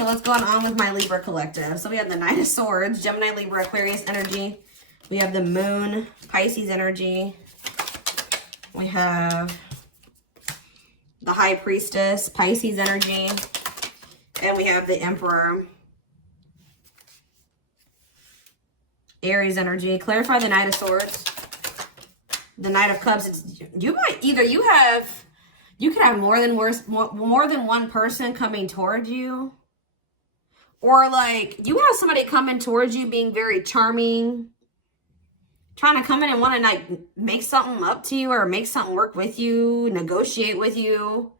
So what's going on with my Libra collective? So we have the Knight of Swords, Gemini, Libra, Aquarius energy. We have the Moon, Pisces energy. We have the High Priestess, Pisces energy. And we have the Emperor, Aries energy. Clarify the Knight of Swords. The Knight of Cups. You might either you could have more than one person coming towards you, or like you have somebody coming towards you being very charming, trying to come in and want to like make something up to you or make something work with you, negotiate with you.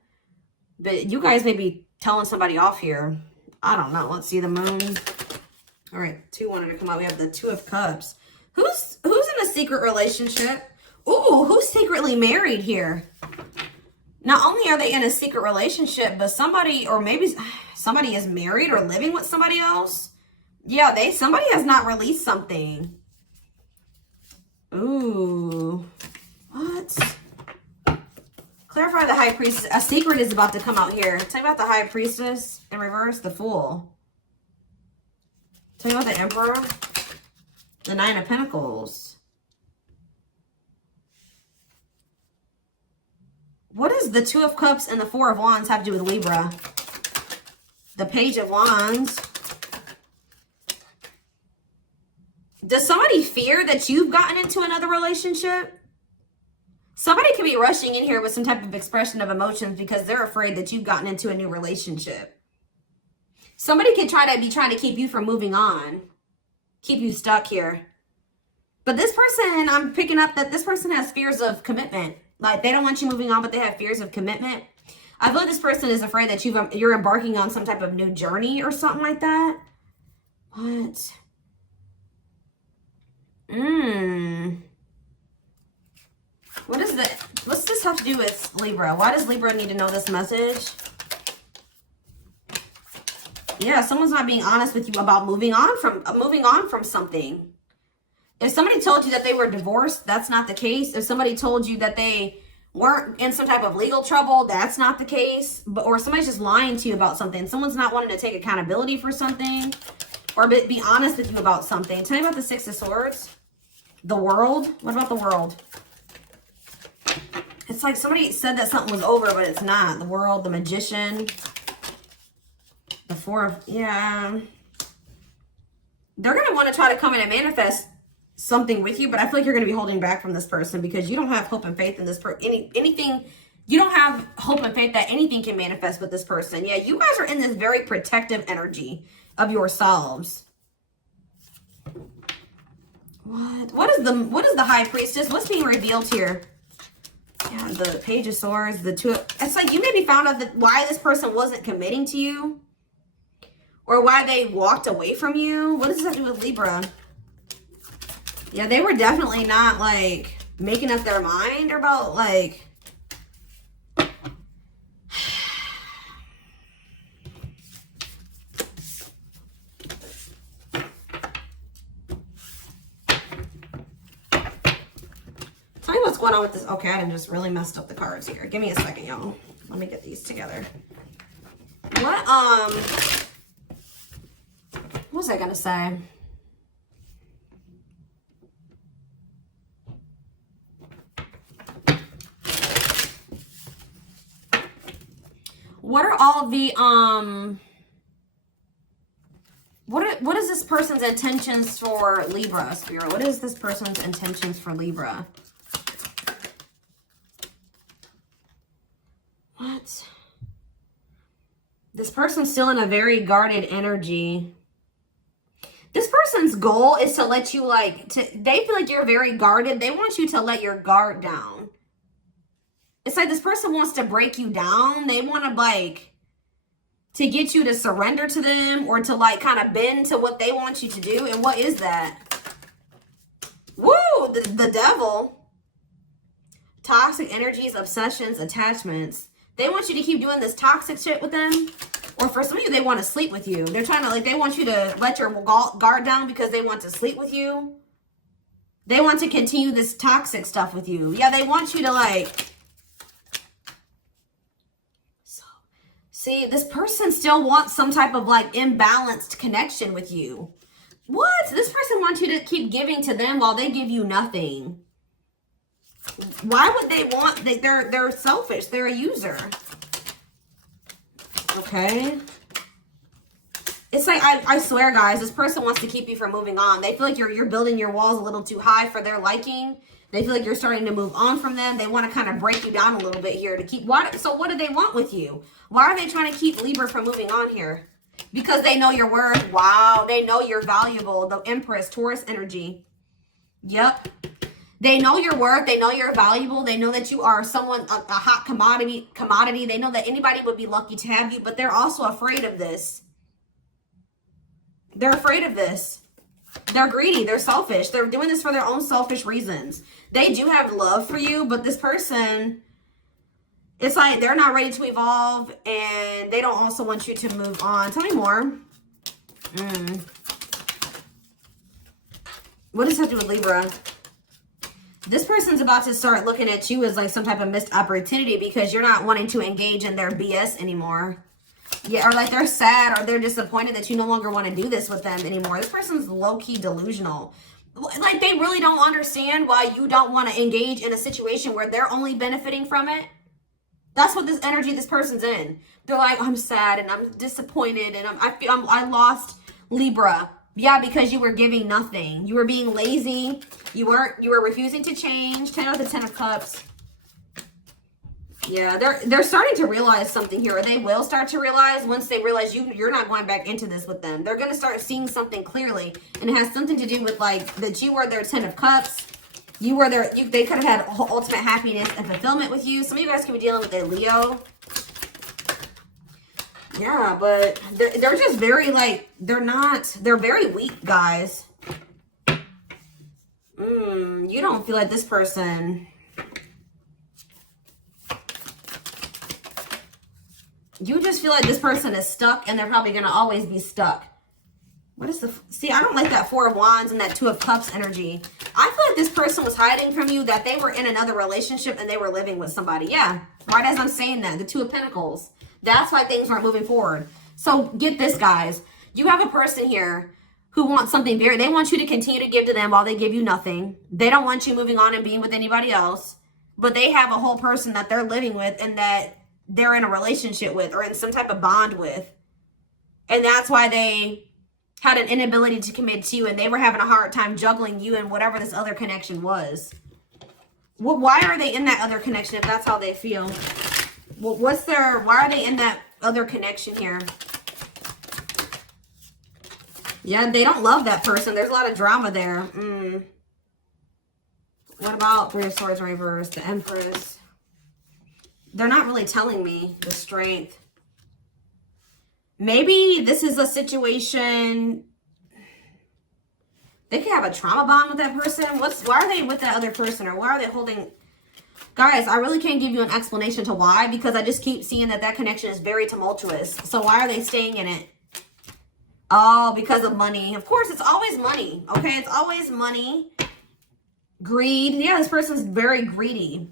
But you guys may be telling somebody off here. I don't know. Let's see the Moon. All right, 2 wanted to come out. We have the 2 of Cups. Who's in a secret relationship? Ooh, who's secretly married here? Not only are they in a secret relationship, but somebody, or maybe somebody is married or living with somebody else. Yeah, somebody has not released something. Ooh, what? Clarify the High Priestess. A secret is about to come out here. Tell me about the High Priestess in reverse, the Fool. Tell me about the Emperor, the 9 of Pentacles. What does the 2 of Cups and the 4 of Wands have to do with Libra? The Page of Wands. Does somebody fear that you've gotten into another relationship? Somebody could be rushing in here with some type of expression of emotions because they're afraid that you've gotten into a new relationship. Somebody could be trying to keep you from moving on. Keep you stuck here. But this person, I'm picking up that this person has fears of commitment. Like, they don't want you moving on, but they have fears of commitment. I feel like this person is afraid that you're embarking on some type of new journey or something like that. What? What's this have to do with Libra? Why does Libra need to know this message? Yeah, someone's not being honest with you about moving on from something. If somebody told you that they were divorced, that's not the case. If somebody told you that they weren't in some type of legal trouble, that's not the case. Or somebody's just lying to you about something. Someone's not wanting to take accountability for something or be honest with you about something. Tell me about the 6 of Swords. The World. What about the World? It's like somebody said that something was over, but it's not. The World, the Magician. The 4 of... Yeah. They're going to want to try to come in and manifest something with you, but I feel like you're going to be holding back from this person because you don't have hope and faith in this anything. You don't have hope and faith that anything can manifest with this person. Yeah, you guys are in this very protective energy of yourselves. What is the High Priestess? What's being revealed here? Yeah, the Page of Swords, the 2. It's like you maybe found out that why this person wasn't committing to you or why they walked away from you. What does this have to do with Libra? Yeah, they were definitely not, like, making up their mind about, like... Tell me what's going on with this. Okay, I just really messed up the cards here. Give me a second, y'all. Let me get these together. What was I gonna say? What are all the, what is this person's intentions for Libra, Spirit? What is this person's intentions for Libra? What? This person's still in a very guarded energy. This person's goal is to let you, they feel like you're very guarded. They want you to let your guard down. It's like this person wants to break you down. They want to, to get you to surrender to them or to, kind of bend to what they want you to do. And what is that? Woo! The Devil. Toxic energies, obsessions, attachments. They want you to keep doing this toxic shit with them. Or for some of you, they want to sleep with you. They're trying to, they want you to let your guard down because they want to sleep with you. They want to continue this toxic stuff with you. Yeah, they want you to, See, this person still wants some type of like imbalanced connection with you. What? This person wants you to keep giving to them while they give you nothing. Why would they want, they're selfish. They're a user. Okay. It's like, I swear, guys, this person wants to keep you from moving on. They feel like you're building your walls a little too high for their liking. They feel like you're starting to move on from them. They want to kind of break you down a little bit here to keep, so what do they want with you? Why are they trying to keep Libra from moving on here? Because they know your worth. Wow. They know you're valuable. The Empress, Taurus energy. Yep. They know your worth. They know you're valuable. They know that you are someone, a hot commodity. They know that anybody would be lucky to have you, but they're also afraid of this. They're afraid of this. They're greedy. They're selfish. They're doing this for their own selfish reasons. They do have love for you, but this person, it's like they're not ready to evolve, and they don't also want you to move on. Tell me more. What does that do with Libra? This person's about to start looking at you as like some type of missed opportunity because you're not wanting to engage in their BS anymore. Yeah, or like they're sad or they're disappointed that you no longer want to do this with them anymore. This person's low-key delusional. Like they really don't understand why you don't want to engage in a situation where they're only benefiting from it. That's what this energy this person's in. They're like, I'm sad and I'm disappointed and I lost Libra. Yeah, because you were giving nothing. You were being lazy. You were refusing to change. 10 out of the 10 of Cups. Yeah, they're starting to realize something here. Or they will start to realize once they realize you're not going back into this with them. They're going to start seeing something clearly. And it has something to do with like that you were their 10 of Cups. You were their, they could have had ultimate happiness and fulfillment with you. Some of you guys could be dealing with a Leo. Yeah, but they're just very like, they're very weak, guys. You don't feel like this person. You just feel like this person is stuck and they're probably going to always be stuck. What is the, see, I don't like that 4 of Wands and that 2 of Cups energy. I feel like this person was hiding from you, that they were in another relationship and they were living with somebody. Yeah, right as I'm saying that, the 2 of Pentacles. That's why things aren't moving forward. So get this, guys. You have a person here who wants something they want you to continue to give to them while they give you nothing. They don't want you moving on and being with anybody else. But they have a whole person that they're living with and that they're in a relationship with or in some type of bond with. And that's why they had an inability to commit to you and they were having a hard time juggling you and whatever this other connection was. Why are they in that other connection if that's how they feel? Why are they in that other connection here? Yeah, they don't love that person. There's a lot of drama there. What about 3 of Swords in reverse, the Empress? They're not really telling me the strength. Maybe this is a situation. They could have a trauma bond with that person. Why are they with that other person? Or why are they holding... Guys, I really can't give you an explanation to why because I just keep seeing that connection is very tumultuous. So why are they staying in it? Oh, because of money. Of course, it's always money. Okay, it's always money. Greed. Yeah, this person's very greedy.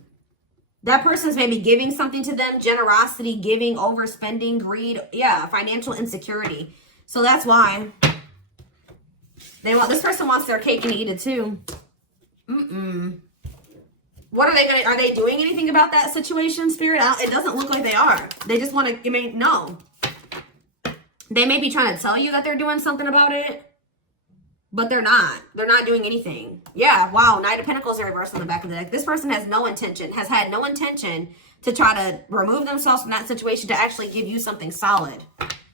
That person's maybe giving something to them. Generosity, giving, overspending, greed. Yeah, financial insecurity. So that's why. This person wants their cake and eat it too. What are they doing anything about that situation, Spirit? It doesn't look like they are. They just want to, no. They may be trying to tell you that they're doing something about it, but they're not. They're not doing anything. Yeah, wow, Knight of Pentacles in reverse on the back of the deck. This person has had no intention to try to remove themselves from that situation to actually give you something solid.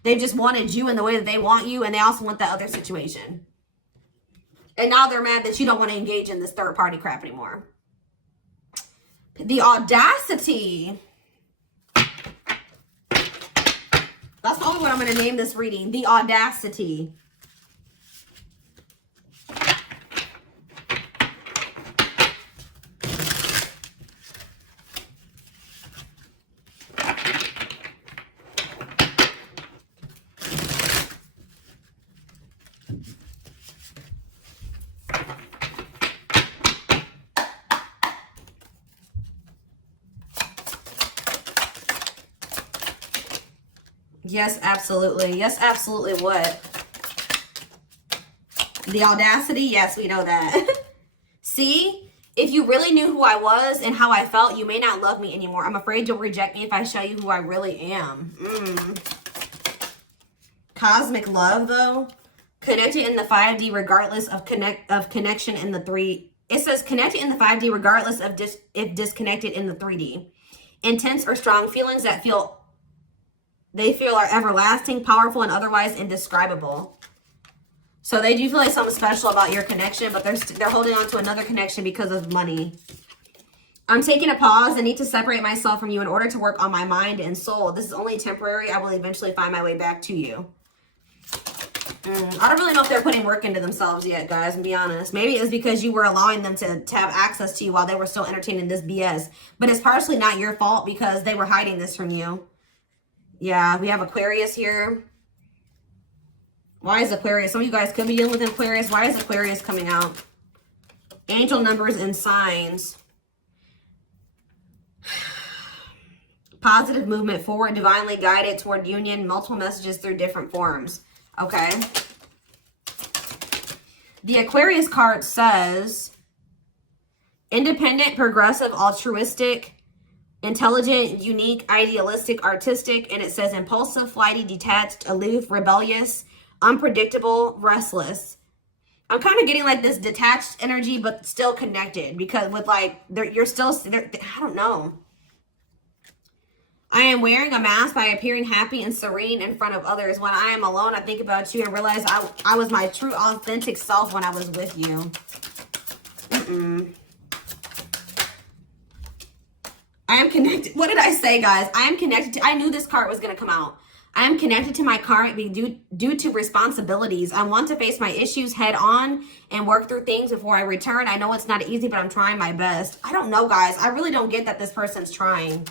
They just wanted you in the way that they want you, and they also want that other situation. And now they're mad that you don't want to engage in this third-party crap anymore. The audacity. That's only what I'm going to name this reading. The audacity. Yes, absolutely. Yes, absolutely. What? The audacity? Yes, we know that. See? If you really knew who I was and how I felt, you may not love me anymore. I'm afraid you'll reject me if I show you who I really am. Cosmic love, though. Connected in the 5D regardless of connection in the 3. It says connected in the 5D regardless of if disconnected in the 3D. Intense or strong feelings that feel are everlasting, powerful, and otherwise indescribable. So they do feel like something special about your connection, but they're holding on to another connection because of money. I'm taking a pause. I need to separate myself from you in order to work on my mind and soul. This is only temporary. I will eventually find my way back to you. I don't really know if they're putting work into themselves yet, guys, and be honest. Maybe it's because you were allowing them to have access to you while they were still entertaining this BS. But it's partially not your fault because they were hiding this from you. Yeah, we have Aquarius here. Why is Aquarius? Some of you guys could be dealing with Aquarius. Why is Aquarius coming out? Angel numbers and signs. Positive movement forward, divinely guided toward union, multiple messages through different forms. Okay. The Aquarius card says independent, progressive, altruistic, intelligent, unique, idealistic, artistic, and it says impulsive, flighty, detached, aloof, rebellious, unpredictable, restless. I'm kind of getting like this detached energy, but still connected because with like, you're still, I don't know. I am wearing a mask by appearing happy and serene in front of others. When I am alone, I think about you and realize I was my true, authentic self when I was with you. I am connected. What did I say, guys? I am connected to, I knew this card was going to come out. I am connected to my karmic being due to responsibilities. I want to face my issues head on and work through things before I return. I know it's not easy, but I'm trying my best. I don't know, guys. I really don't get that this person's trying.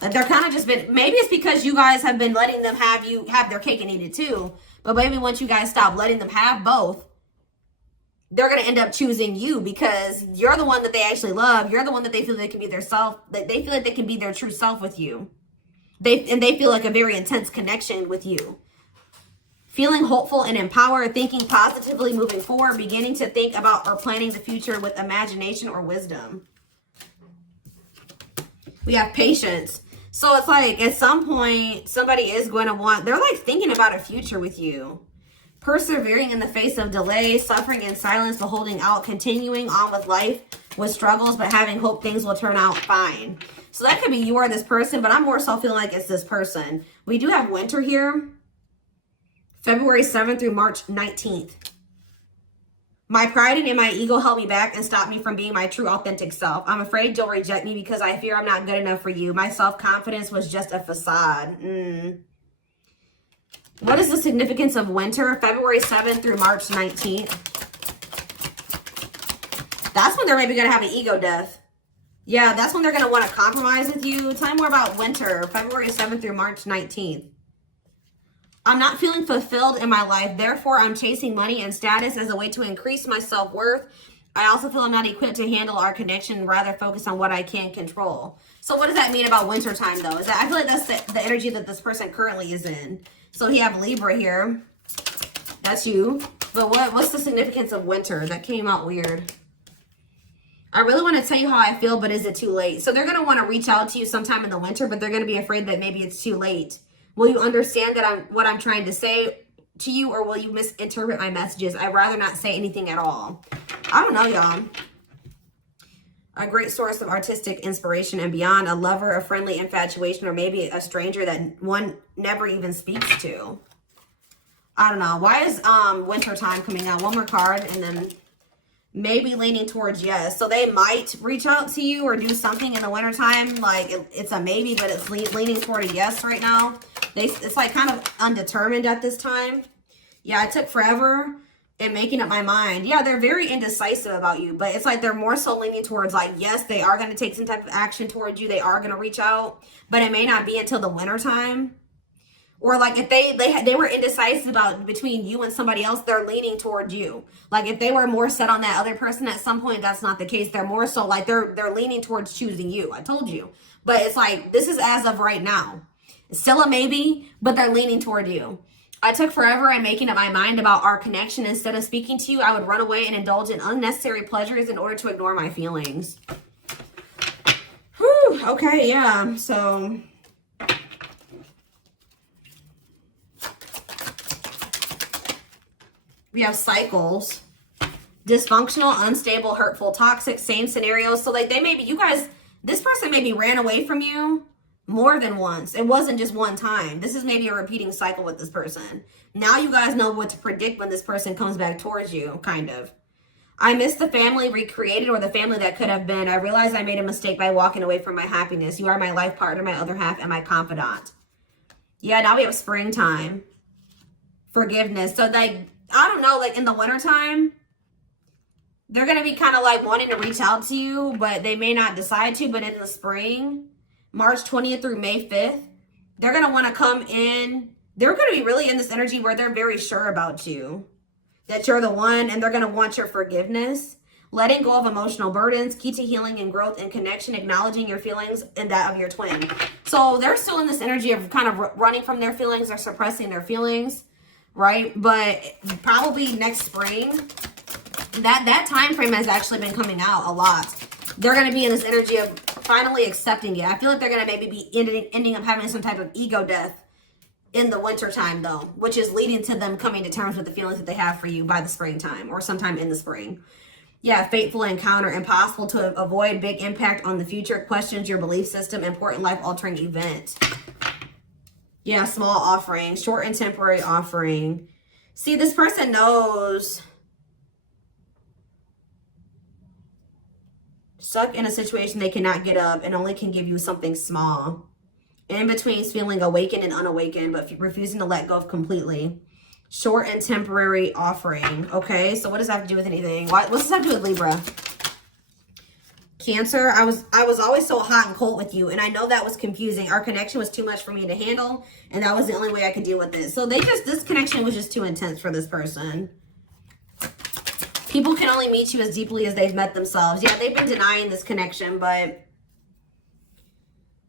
They're kind of just been, maybe it's because you guys have been letting them have their cake and eat it too. But maybe once you guys stop letting them have both, they're going to end up choosing you because you're the one that they actually love. You're the one that they feel they can be their self. They feel like they can be their true self with you. They feel like a very intense connection with you. Feeling hopeful and empowered, thinking positively, moving forward, beginning to think about or planning the future with imagination or wisdom. We have patience. So it's like at some point, somebody is going to they're like thinking about a future with you. Persevering in the face of delay, suffering in silence, but holding out, continuing on with life with struggles, but having hope things will turn out fine. So that could be you or this person, but I'm more so feeling like it's this person. We do have winter here. February 7th through March 19th. My pride and my ego held me back and stopped me from being my true authentic self. I'm afraid you'll reject me because I fear I'm not good enough for you. My self-confidence was just a facade. What is the significance of winter? February 7th through March 19th. That's when they're maybe going to have an ego death. Yeah, that's when they're going to want to compromise with you. Tell me more about winter. February 7th through March 19th. I'm not feeling fulfilled in my life. Therefore, I'm chasing money and status as a way to increase my self-worth. I also feel I'm not equipped to handle our connection, rather focus on what I can control. So what does that mean about winter time, though? Is that, I feel like that's the energy that this person currently is in. So we have Libra here. That's you. But what's the significance of winter? That came out weird. I really want to tell you how I feel, but is it too late? So they're going to want to reach out to you sometime in the winter, but they're going to be afraid that maybe it's too late. Will you understand that what I'm trying to say to you, or will you misinterpret my messages? I'd rather not say anything at all. I don't know, y'all. A great source of artistic inspiration and beyond. A lover, a friendly infatuation, or maybe a stranger that one never even speaks to. I don't know. Why is winter time coming out? One more card, and then maybe leaning towards yes. So they might reach out to you or do something in the wintertime. Like it's a maybe, but it's leaning toward a yes right now. It's like kind of undetermined at this time. Yeah, it took forever in making up my mind. Yeah, they're very indecisive about you, but it's like they're more so leaning towards like, yes, they are going to take some type of action towards you. They are going to reach out, but it may not be until the winter time. Or like if they were indecisive about between you and somebody else, they're leaning towards you. Like if they were more set on that other person at some point, that's not the case. They're more so like they're leaning towards choosing you. I told you. But it's like this is as of right now. Still a maybe, but they're leaning toward you. I took forever in making up my mind about our connection. Instead of speaking to you, I would run away and indulge in unnecessary pleasures in order to ignore my feelings. Whew, okay, yeah, so... we have cycles. Dysfunctional, unstable, hurtful, toxic, same scenarios. So, like, they maybe, you guys, this person maybe ran away from you more than once. It wasn't just one time. This is maybe a repeating cycle with this person. Now you guys know what to predict when this person comes back towards you, kind of. I miss the family recreated or the family that could have been. I realized I made a mistake by walking away from my happiness. You are my life partner, my other half, and my confidant. Yeah, now we have springtime. Forgiveness. So, like, I don't know, like, in the wintertime, they're going to be kind of, like, wanting to reach out to you, but they may not decide to. But in the spring, March 20th through May 5th, they're going to want to come in. They're going to be really in this energy where they're very sure about you, that you're the one, and they're going to want your forgiveness. Letting go of emotional burdens, key to healing and growth and connection, acknowledging your feelings and that of your twin. So they're still in this energy of kind of running from their feelings or suppressing their feelings, right? But probably next spring, that time frame has actually been coming out a lot. They're going to be in this energy of finally accepting it. I feel like they're going to maybe be ending up having some type of ego death in the winter time, though, which is leading to them coming to terms with the feelings that they have for you by the springtime or sometime in the spring. Yeah, fateful encounter, impossible to avoid, big impact on the future, questions your belief system, important life-altering event. Yeah, small offering, short and temporary offering. See, this person knows... stuck in a situation they cannot get up and only can give you something small. In between feeling awakened and unawakened, but refusing to let go of completely. Short and temporary offering. Okay, so what does that have to do with anything? What does that have to do with Libra? Cancer, I was always so hot and cold with you, and I know that was confusing. Our connection was too much for me to handle, and that was the only way I could deal with it. So this connection was just too intense for this person. People can only meet you as deeply as they've met themselves. Yeah, they've been denying this connection, but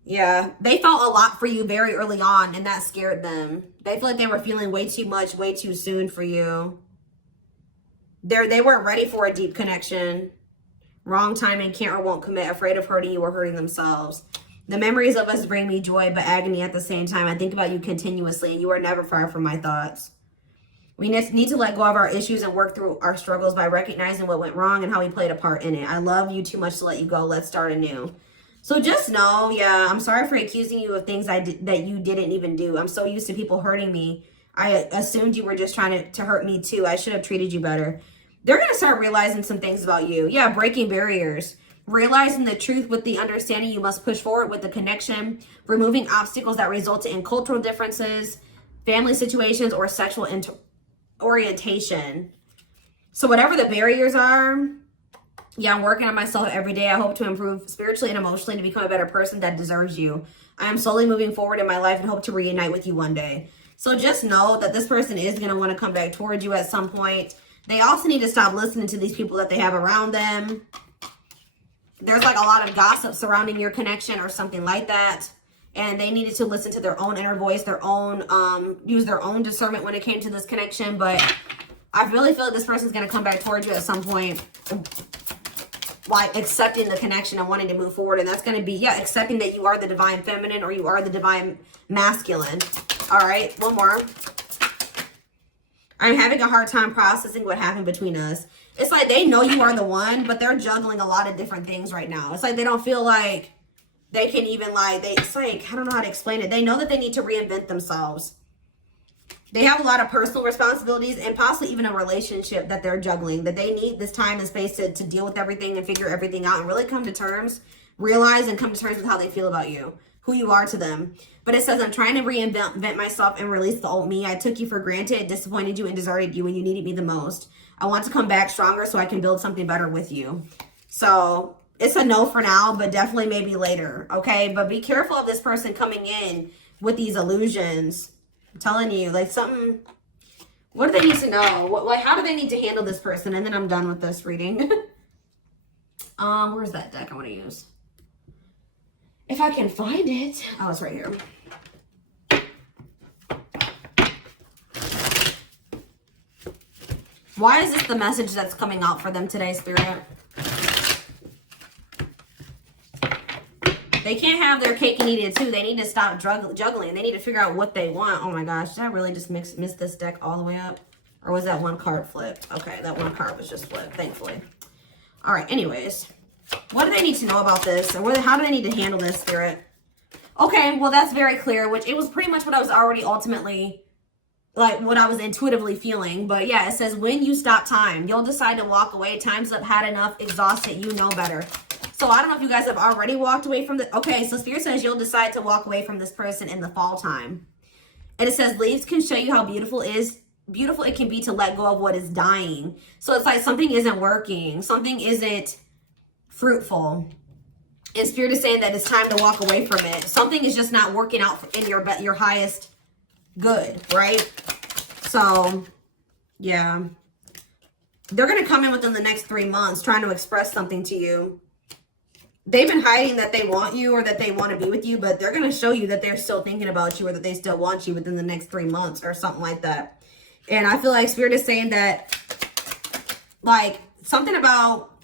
yeah, they felt a lot for you very early on, and that scared them. They feel like they were feeling way too much, way too soon for you. They weren't ready for a deep connection. Wrong timing, can't or won't commit, afraid of hurting you or hurting themselves. The memories of us bring me joy, but agony at the same time. I think about you continuously, and you are never far from my thoughts. We need to let go of our issues and work through our struggles by recognizing what went wrong and how we played a part in it. I love you too much to let you go. Let's start anew. So just know, yeah, I'm sorry for accusing you of things that you didn't even do. I'm so used to people hurting me. I assumed you were just trying to hurt me too. I should have treated you better. They're going to start realizing some things about you. Yeah, breaking barriers. Realizing the truth with the understanding you must push forward with the connection. Removing obstacles that result in cultural differences, family situations, or sexual orientation. So whatever the barriers are, yeah, I'm working on myself every day. I hope to improve spiritually and emotionally to become a better person that deserves you. I am slowly moving forward in my life and hope to reunite with you one day. So just know that this person is going to want to come back towards you at some point. They also need to stop listening to these people that they have around them. There's like a lot of gossip surrounding your connection or something like that. And they needed to listen to their own inner voice, their own, use their own discernment when it came to this connection. But I really feel like this person's going to come back towards you at some point, like accepting the connection and wanting to move forward. And that's going to be, yeah, accepting that you are the divine feminine or you are the divine masculine. All right, one more. I'm having a hard time processing what happened between us. It's like they know you are the one, but they're juggling a lot of different things right now. It's like they don't feel like they can even it's like, I don't know how to explain it. They know that they need to reinvent themselves. They have a lot of personal responsibilities and possibly even a relationship that they're juggling, that they need this time and space to deal with everything and figure everything out and really come to terms, realize and come to terms with how they feel about you, who you are to them. But it says, I'm trying to reinvent myself and release the old me. I took you for granted, disappointed you, and deserted you when you needed me the most. I want to come back stronger so I can build something better with you. So it's a no for now, but definitely maybe later, okay? But be careful of this person coming in with these illusions. I'm telling you, like something, what do they need to know? Like, how do they need to handle this person? And then I'm done with this reading. Where's that deck I want to use? If I can find it. Oh, it's right here. Why is this the message that's coming out for them today, Spirit? They can't have their cake and eat it too. They need to stop juggling. They need to figure out what they want. Oh my gosh, did I really just miss this deck all the way up? Or was that one card flipped? Okay, that one card was just flipped, thankfully. All right, anyways. What do they need to know about this? And how do they need to handle this, Spirit? Okay, well, that's very clear, which it was pretty much what I was already ultimately, like, what I was intuitively feeling. But yeah, it says, when you stop time, you'll decide to walk away. Time's up, had enough, exhausted, you know better. So I don't know if you guys have already walked away from the... Okay, so Spirit says you'll decide to walk away from this person in the fall time. And it says, leaves can show you how beautiful it can be to let go of what is dying. So it's like something isn't working. Something isn't fruitful. And Spirit is saying that it's time to walk away from it. Something is just not working out in your highest good, right? So, yeah. They're going to come in within the next 3 months trying to express something to you. They've been hiding that they want you or that they want to be with you, but they're going to show you that they're still thinking about you or that they still want you within the next 3 months or something like that. And I feel like Spirit is saying that, like, something about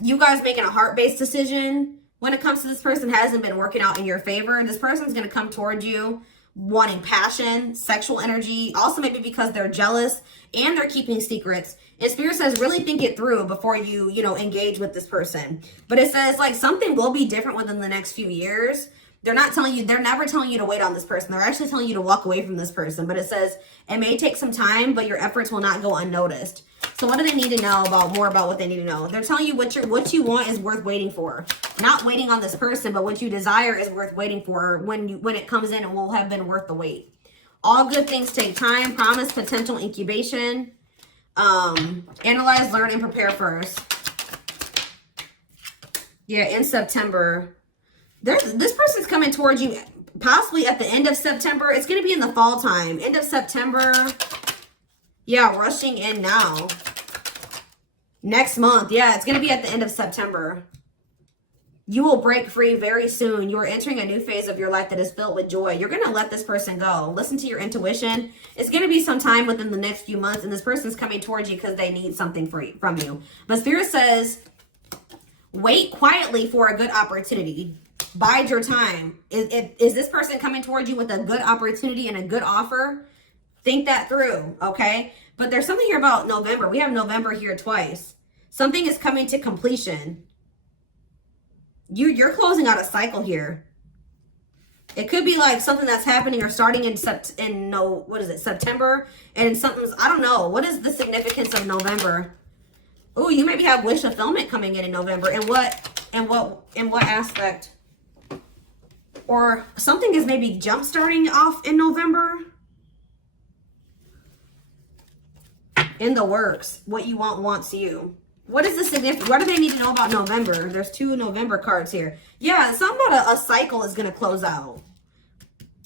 you guys making a heart-based decision when it comes to this person hasn't been working out in your favor. This person's going to come towards you wanting passion, sexual energy, also maybe because they're jealous and they're keeping secrets. And Spirit says, really think it through before you engage with this person. But it says, like, something will be different within the next few years. They're never telling you to wait on this person. They're actually telling you to walk away from this person. But it says, it may take some time, but your efforts will not go unnoticed. So what do they need to know more about what they need to know? They're telling you what you want is worth waiting for. Not waiting on this person, but what you desire is worth waiting for when it comes in and will have been worth the wait. All good things take time. Promise, potential, incubation. Analyze, learn, and prepare first. Yeah, in September. This person's coming towards you possibly at the end of September. It's going to be in the fall time. End of September. Yeah, rushing in now. Next month. Yeah, it's going to be at the end of September. You will break free very soon. You are entering a new phase of your life that is filled with joy. You're going to let this person go. Listen to your intuition. It's going to be some time within the next few months, and this person's coming towards you because they need something from you. But Spirit says, wait quietly for a good opportunity. Bide your time. Is this person coming towards you with a good opportunity and a good offer? Think that through, okay? But there's something here about November. We have November here twice. Something is coming to completion. You're closing out a cycle here. It could be like something that's happening or starting in September, and something's, I don't know. What is the significance of November? Oh, you maybe have wish fulfillment coming in November. In what aspect? Or something is maybe jump starting off in November. In the works. What you want wants you. What is the significance? What do they need to know about November? There's 2 November cards here. Yeah, something about a cycle is going to close out.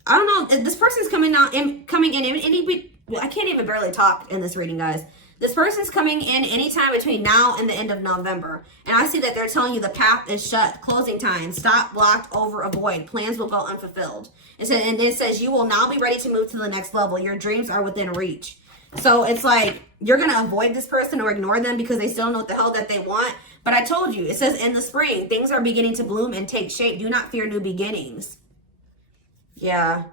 I don't know. This person's coming in. I can't even barely talk in this reading, guys. This person's coming in anytime between now and the end of November. And I see that they're telling you the path is shut. Closing time. Stop, blocked, over, avoid. Plans will go unfulfilled. And it says you will now be ready to move to the next level. Your dreams are within reach. So it's like you're going to avoid this person or ignore them because they still know what the hell that they want. But I told you, it says in the spring, things are beginning to bloom and take shape. Do not fear new beginnings. Yeah.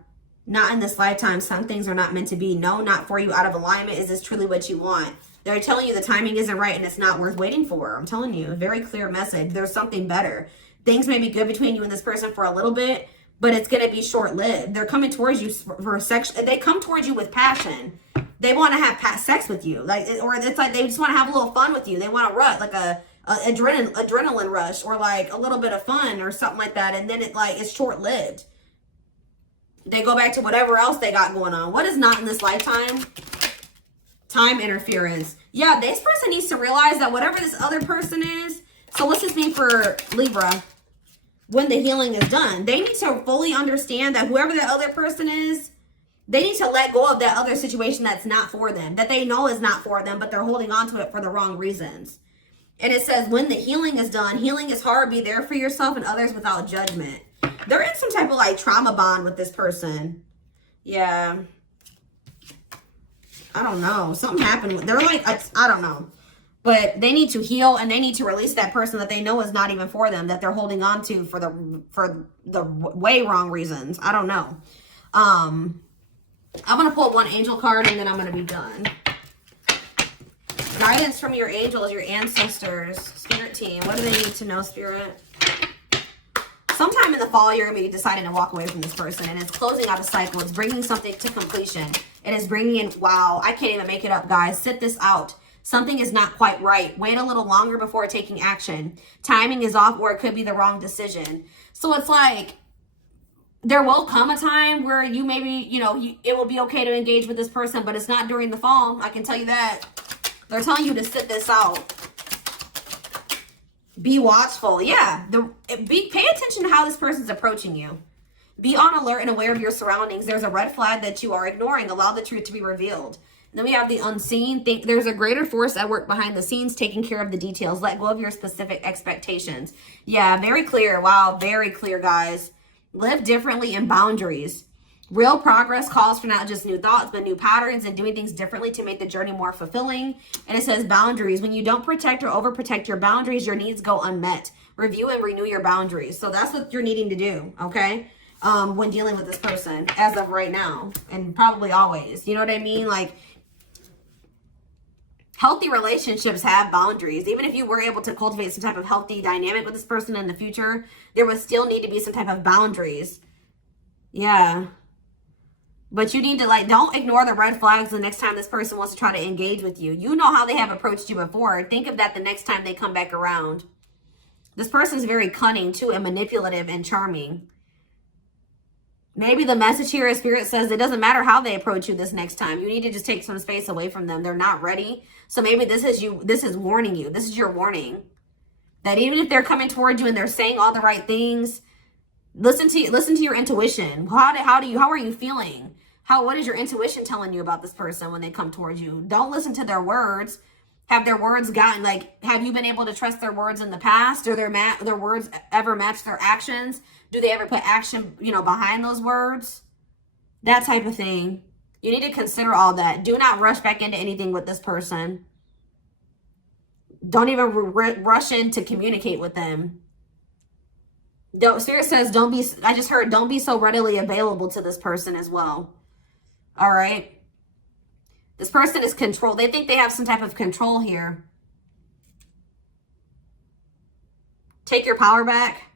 Not in this lifetime. Some things are not meant to be. No, not for you. Out of alignment. Is this truly what you want? They're telling you the timing isn't right and it's not worth waiting for. I'm telling you, a very clear message. There's something better. Things may be good between you and this person for a little bit, but it's going to be short-lived. They're coming towards you for sex. They come towards you with passion. They want to have sex with you. Or it's like they just want to have a little fun with you. They want to rush, like a adrenaline rush, or like a little bit of fun or something like that. And then it's short-lived. They go back to whatever else they got going on. What is not in this lifetime? Time interference. Yeah, this person needs to realize that whatever this other person is. So what's this mean for Libra? When the healing is done, they need to fully understand that whoever that other person is, they need to let go of that other situation that's not for them, that they know is not for them, but they're holding on to it for the wrong reasons. And it says when the healing is done, healing is hard. Be there for yourself and others without judgment. They're in some type of like trauma bond with this person. Yeah. I don't know. Something happened. They're like, I don't know. But they need to heal and they need to release that person that they know is not even for them, that they're holding on to for the way wrong reasons. I don't know. I'm going to pull one angel card and then I'm going to be done. Guidance from your angels, your ancestors, spirit team. What do they need to know, spirit? Sometime in the fall, you're going to be deciding to walk away from this person, and it's closing out a cycle. It's bringing something to completion. It is bringing in, wow, I can't even make it up, guys. Sit this out. Something is not quite right. Wait a little longer before taking action. Timing is off, or it could be the wrong decision. So it's like, there will come a time where you maybe, you know, it will be okay to engage with this person, but it's not during the fall. I can tell you that. They're telling you to sit this out. Be watchful. Yeah. Pay attention to how this person's approaching you. Be on alert and aware of your surroundings. There's a red flag that you are ignoring. Allow the truth to be revealed. And then we have the unseen. Think there's a greater force at work behind the scenes taking care of the details. Let go of your specific expectations. Yeah, very clear. Wow, very clear, guys. Live differently in boundaries. Real progress calls for not just new thoughts, but new patterns and doing things differently to make the journey more fulfilling. And it says boundaries. When you don't protect or overprotect your boundaries, your needs go unmet. Review and renew your boundaries. So that's what you're needing to do, okay? When dealing with this person as of right now and probably always. You know what I mean? Like, healthy relationships have boundaries. Even if you were able to cultivate some type of healthy dynamic with this person in the future, there would still need to be some type of boundaries. Yeah. But you need to, like, don't ignore the red flags the next time this person wants to try to engage with you. You know how they have approached you before. Think of that the next time they come back around. This person is very cunning, too, and manipulative and charming. Maybe the message here is Spirit says it doesn't matter how they approach you this next time. You need to just take some space away from them. They're not ready. So maybe this is warning you. This is your warning. That even if they're coming towards you and they're saying all the right things, listen to your intuition. How are you feeling? What is your intuition telling you about this person when they come towards you? Don't listen to their words. Have their words gotten, like, have you been able to trust their words in the past? Do their words ever match their actions? Do they ever put action, behind those words? That type of thing. You need to consider all that. Do not rush back into anything with this person. Don't even rush in to communicate with them. Spirit says, don't be so readily available to this person as well. All right. This person is control. They think they have some type of control here. Take your power back.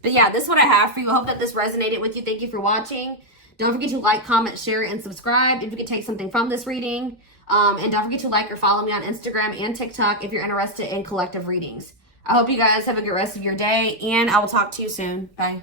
But yeah, this is what I have for you. I hope that this resonated with you. Thank you for watching. Don't forget to like, comment, share, and subscribe if you could take something from this reading. And don't forget to like or follow me on Instagram and TikTok if you're interested in collective readings. I hope you guys have a good rest of your day, and I will talk to you soon. Bye.